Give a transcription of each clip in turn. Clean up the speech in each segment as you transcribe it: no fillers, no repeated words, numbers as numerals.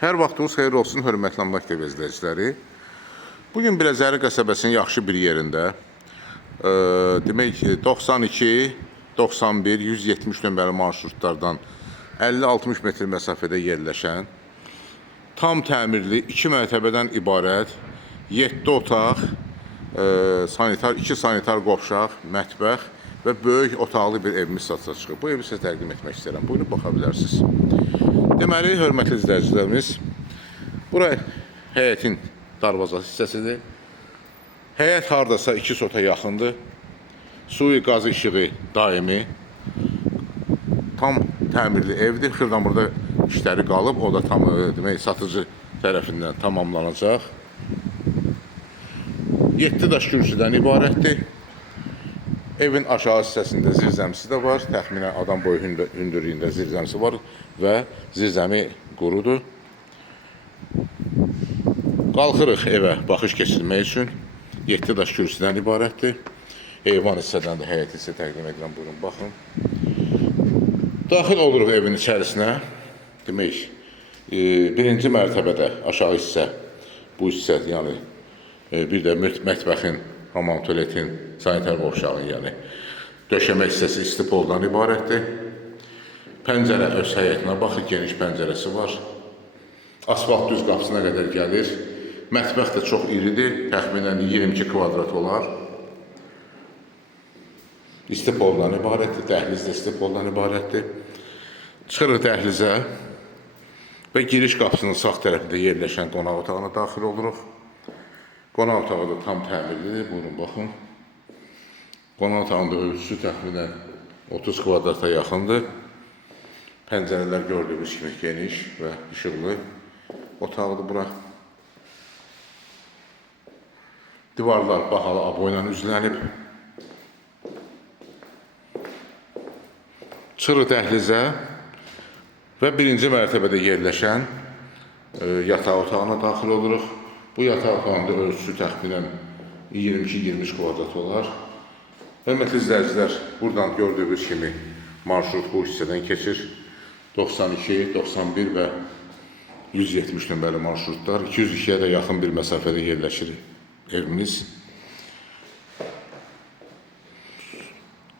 Hər vaxtınız xeyir olsun, hörmətli Amlak TV izləyiciləri. Bugün Biləcəri qəsəbəsinin yaxşı bir yerində, demək 92, 91, 170 nömrəli marşrutlardan 50-60 metr məsafədə yerləşən, tam təmirli 2 mərtəbədən ibarət 7 otaq, 2 sanitar qovşaq, mətbəx və böyük otaqlı bir evimiz satışa çıxıb. Bu evi sizə təqdim etmək istəyirəm. Buyurun, baxa bilərsiniz. Deməli, hörmətli izləyicilərimiz, bura həyətin darvazası hissəsidir. Həyət hardasa 2 sota yaxındır. Suyu, qazı, işığı daimi. Tam təmirli evdir. Xırdan burada işləri qalıb. O da tam demək, satıcı tərəfindən tamamlanacaq. 7 daş kürsüdən ibarətdir. Evin aşağı hissəsində zirzəmisi də var. Təxminən adam boyu hündürlüyündə zirzəmisi var və zirzəmi qurudur. Qalxırıq evə baxış keçirmək üçün. 7 daş kürsüdən ibarətdir. Eyvan hissədən də həyət hissə təqdim edirəm. Buyurun, baxın. Daxil oluruq evin içərisinə. Demək, birinci mərtəbədə aşağı hissə, bu hissə, yəni bir də mətbəxin, hamam, tualetin, sanitar qovşağın, yəni döşəmə hissəsi istipoldan ibarətdir. Pəncərə öz həyətinə baxır, geniş pəncərəsi var. Asfalt düz qapısına qədər gəlir. Mətbəx də çox iridir, təxminən 22 kvadrat olar. İstipoldan ibarətdir, dəhliz də istipoldan ibarətdir. Çıxırıq dəhlizə və giriş qapısının sağ tərəfində yerləşən qonaq otağına daxil oluruq. Qonaq otağı da tam təmirlidir, buyurun, baxın. Qonaq otağında ölçüsü təxminən 30 kvadrata yaxındır. Pəncərələr gördüyümüz kimi geniş və işıqlı otaqdır bura. Divarlar bahalı abo ilə üzlənib. Çıxırıq dəhlizə və birinci mərtəbədə yerləşən yataq otağına daxil oluruq. Bu yataq otağında ölçüsü təxminən 22-23 kvadrat olar. Hörmətli izləyicilər, buradan gördüyünüz kimi marşrut bu hissədən keçir. 92, 91 və 170 nömrəli marşrutlar. 202-yə də yaxın bir məsafədə yerləşir evimiz.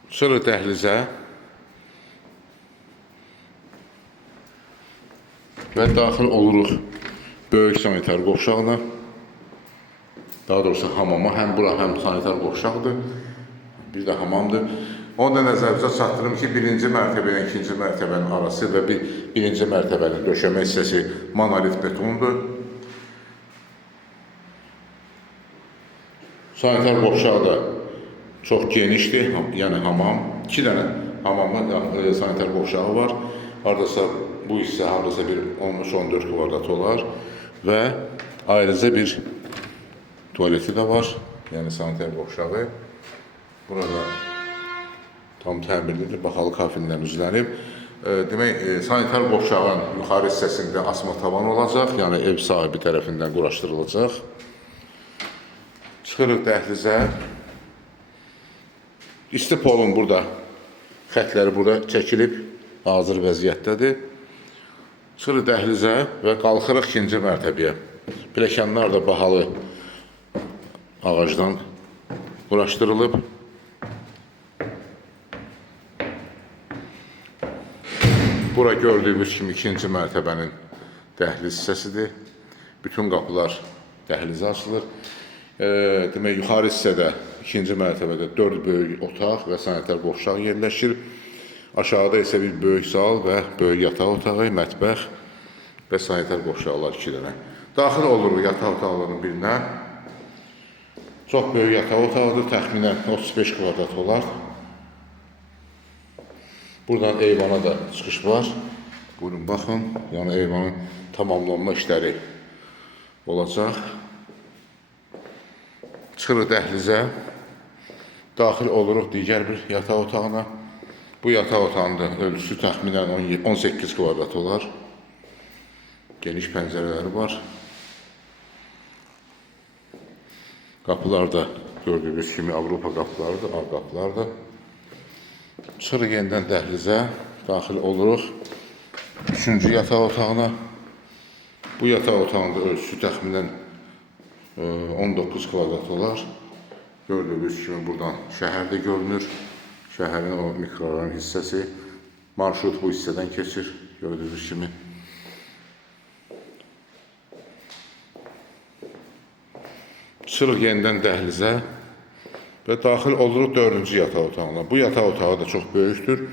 Çıxırıq dəhlizə və daxil oluruq böyük sanitar qovşağına. Daha doğrusu hamama, həm bura həm sanitar qovşaqdır, bir də hamamdır. Onu da nəzərinizə çatdırım ki, birinci mərtəbə ilə ikinci mərtəbənin arası və birinci mərtəbənin döşəmə hissəsi monolit betondur. Sanitar qovşağı da çox genişdir, yəni hamam. 2 dənə hamamı, sanitar qovşağı var. Haradasa bu hissə haradasa bir 13-14 kvadrat olar və ayrıca bir tualeti də var, yəni sanitar qovşağı. Burada tam təmirlidir, baxalı kafindən üzlənib. Demək, sanitar qovşağın yuxarı hissəsində asma tavan olacaq, yəni ev sahibi tərəfindən quraşdırılacaq. Çıxırıq dəhlizə. İstipolun burada, xətləri burada çəkilib, hazır vəziyyətdədir. Çıxırıq dəhlizə və qalxırıq ikinci mərtəbəyə. Pilləkənlər də bahalı ağacdan quraşdırılıb. Bura gördüyümüz kimi ikinci mərtəbənin dəhliz hissəsidir. Bütün qapılar dəhlizə açılır. Demək, yuxarı hissədə, ikinci mərtəbədə 4 böyük otaq və sanitar qovşaq yerləşir. Aşağıda isə bir böyük sal və böyük yataq otağı, mətbəx və sanitar qovşaqlar 2 dənə. Daxil oluruq yataq otaqlarının birinə. Çox böyük yataq otağıdır, təxminən 35 kvadrat olar. Buradan eyvana da çıxış var. Buyurun, baxın, yəni eyvanın tamamlanma işləri olacaq. Çıxırıq dəhlizə, daxil oluruq digər bir yataq otağına. Bu yataq otağında ölçüsü təxminən 18 kvadrat olar. Geniş pəncərələri var. Qapılar da gördüyünüz kimi Avropa qapılarıdır, ağ qapılardır. Çıxırıq yenidən dəhlizə, daxil oluruq. 3-cü yataq otağına. Bu yataq otağında ölçüsü təxminən 19 kvadrat olar. Gördüyünüz kimi buradan şəhər də görünür. Şəhərin o mikrorayon hissəsi. Marşrut bu hissədən keçir. Gördüyünüz kimi. Çıxırıq yenidən dəhlizə və daxil oluruq 4-cü yataq otağına. Bu yataq otağı da çox böyükdür.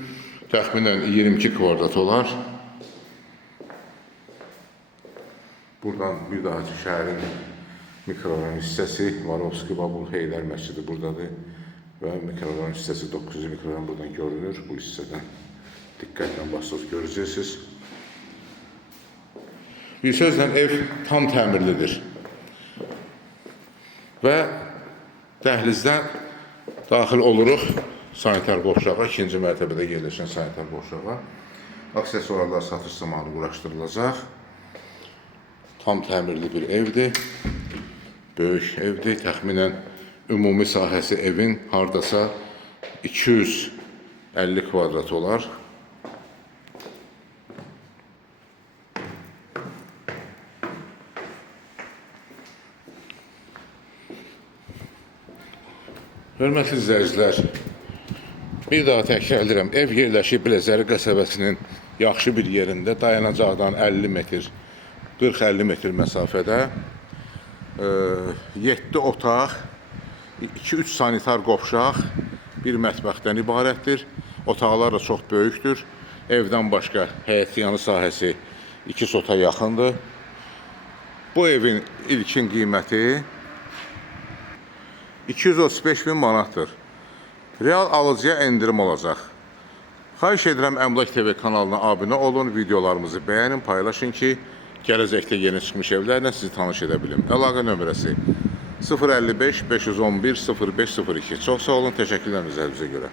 Təxminən 22 kvadrat olar. Buradan bir daha ki, şəhərin mikrorayon hissəsi, Varovski Babul Heydər məscidi buradadır və mikrorayon hissəsi 9-cu mikrorayon buradan görünür. Bu hissədən diqqətlə baxsaq görəcəksiniz. Bir sözlə ev tam təmirlidir və dəhlizdən daxil oluruq sanitar qovşağa, ikinci mərtəbədə yerləşən sanitar qovşağa. Aksesuarlar satış zamanı quraşdırılacaq. Tam təmirli bir evdir, böyük evdir. Təxminən ümumi sahəsi evin hardasa 250 kvadrat olar. Hörmətli izləyicilər, bir daha təkrar edirəm, ev yerləşib Biləcəri qəsəbəsinin yaxşı bir yerində, dayanacaqdan 50 metr, 40-50 metr məsafədə 7 otaq, 2-3 sanitar qovşaq, bir mətbəxdən ibarətdir. Otaqlar da çox böyükdür. Evdən başqa həyətyanı sahəsi 2 sota yaxındır. Bu evin ilkin qiyməti 235.000 manatdır. Real alıcıya endirim olacaq. Xahiş edirəm Əmlak TV kanalına abunə olun, videolarımızı bəyənin, paylaşın ki, gələcəkdə yeni çıxmış evlərlə sizi tanış edə bilim. Əlaqə nömrəsi 055 511 0502. Çox sağ olun, təşəkkürlər izlədiyinizə görə.